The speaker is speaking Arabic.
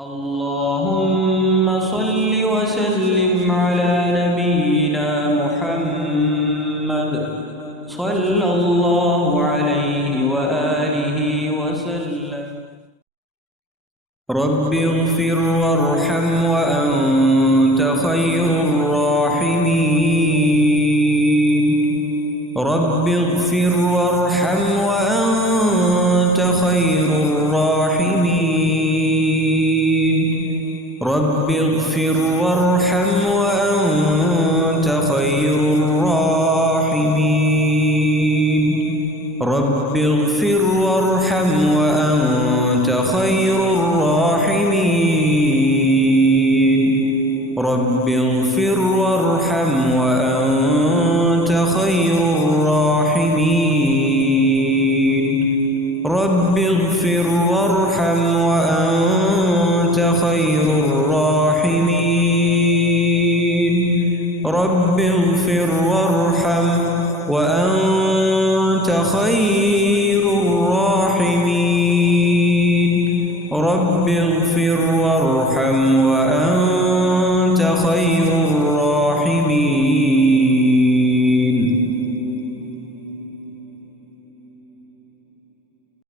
اللهم صل وسلم على نبينا محمد صلى الله عليه وآله وسلم. رب اغفر وارحم وأنت خير الراحمين. رب اغفر وارحم وأنت خير الراحمين. رب اغفر وارحم وأنت خير الراحمين. رب اغفر وارحم وأنت خير الراحمين. رب اغفر وارحم وأنت خير الراحمين. رب اغفر وارحم وأنت خير الراحمين. رب اغفر وارحم وأنت خير الراحمين. رب اغفر وارحم وأنت